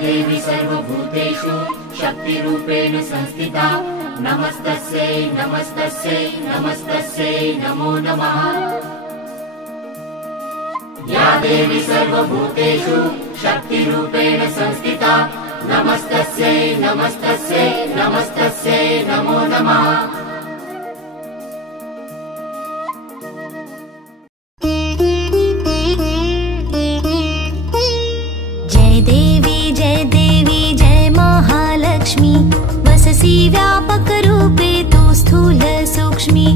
देवी सर्वभूतेषु शक्तिरूपेण संस्थिता नमस्तस्यै नमस्तस्यै नमस्तस्यै नमो नमः। या देवी सर्वभूतेषु शक्तिरूपेण संस्थिता नमस्तस्यै नमस्तस्यै नमस्तस्यै नमो नमः। जय देवी जय महालक्ष्मी वससी व्यापक रूपे तु स्थूल सूक्ष्मी।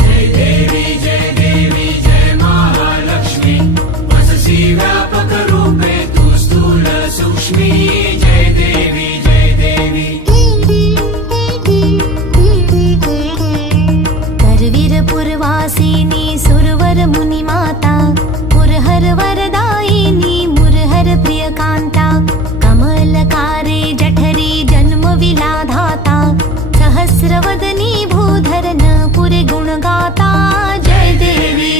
जय देवी जय महालक्ष्मी वससी व्यापक रूपे तु स्थूल सूक्ष्मी। जय देवी करवीर पुरवासिनी सुरवर मुनि माता पुरहर वरदायिनी मुरहर प्रियकांता कमलकारे जठरी जन्म विलाधाता सहस्रवदनी भूधरन पुरे गुणगाता। जय देवी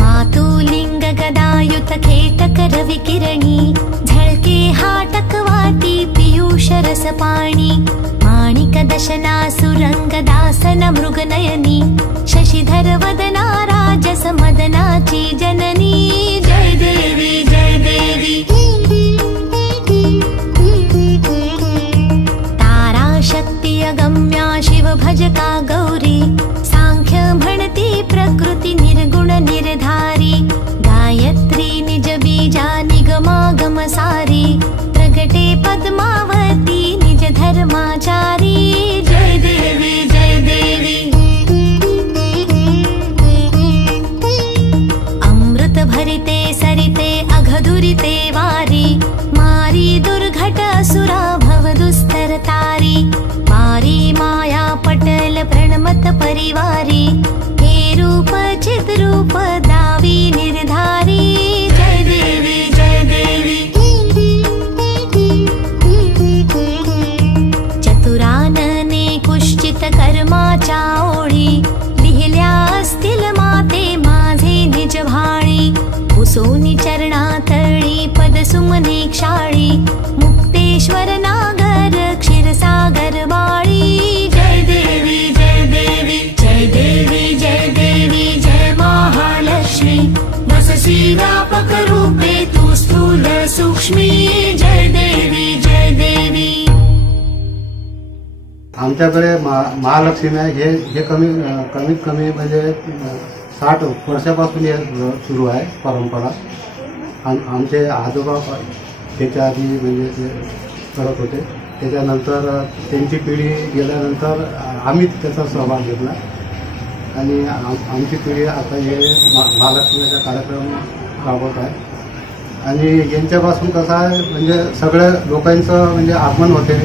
मातुलिंग गदायुत खेटक रविकिरणी झळके हाटक वाटी पीयूष रस पाणी माणिक दशना सुरंग दासन मृगनयनी शशिधर वदना राजस मदनाची जननी। जय देवी तारा शक्ति अगम्या शिव भजका गौरी सांख्य म्हणती प्रकृति निर्गुण निर्धारी गायत्री निज बीजा निगमागम सारी प्रगटे पद्मावती निज धर्माचारी। जय देवी अमृत भरिते सरिते अघदुरिते वारी मारी दुर्घट असुरा भव दुस्तर तारी पारी माया पटल प्रणमत परिवारी हे रूप चित रूप दावी निर्धारी। जय देवी चतुरानने कुश्चित कर्माच्या ओळी लिहिल्या असतील माते माझे निज भाळी कुसोनी चरणातळी पद सुमने क्षाळी मुक्तेश्वर नागर क्षीरसागर वाळी। जय देवी जय महालक्ष्मी वससी व्यापक रूपे तु स्थूल सूक्ष्मी। जय देवी आमच्याकडे महालक्ष्मी आहे हे कमीत कमी म्हणजे 60 वर्षापासून हे सुरू आहे परंपरा। आमचे आजोबा त्याच्या आधी म्हणजे ते करत होते त्याच्यानंतर त्यांची पिढी गेल्यानंतर आम्ही त्याचा सहभाग घेतला आणि आमची पिढी आता हे महालक्ष्मीचा कार्यक्रम राबवत आहे। आणि यांच्यापासून कसं आहे म्हणजे सगळ्या लोकांचं म्हणजे आगमन होते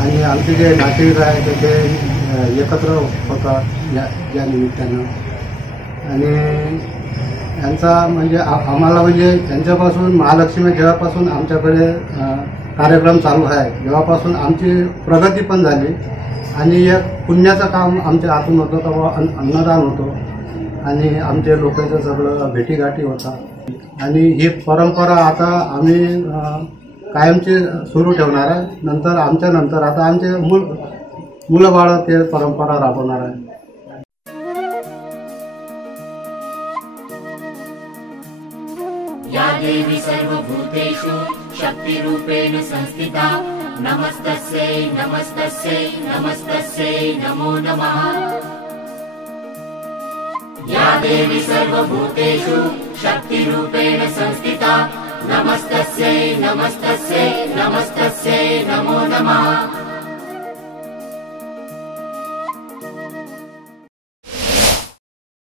आणि आमचे जे नातेवाईक आहे ते एकत्र होतात या निमित्तानं आणि यांचा म्हणजे आम्हाला म्हणजे यांच्यापासून महालक्ष्मी जेव्हापासून आमच्याकडे कार्यक्रम चालू आहे तेव्हापासून आमची प्रगती पण झाली आणि एक पुण्याचं काम आमच्या हातून होतं तेव्हा अन्नदान होतं आणि आमच्या लोकांचं सगळं भेटीगाठी होता आणि ही परंपरा आता आम्ही कायमची सुरू ठेवणार आहे। नंतर आमच्या नंतर आता आमचे मुलं बाळ ते परंपरा राबवणार आहे। या देवी सर्वभूतेषु शक्तिरूपेण संस्थिता नमस्तस्यै नमस्तस्यै नमस्तस्यै नमो नमः। या देवी सर्वभूतेषु शक्तिरूपेण संस्थिता नमस्तस्यै नमस्तस्यै नमस्तस्यै नमो नमः।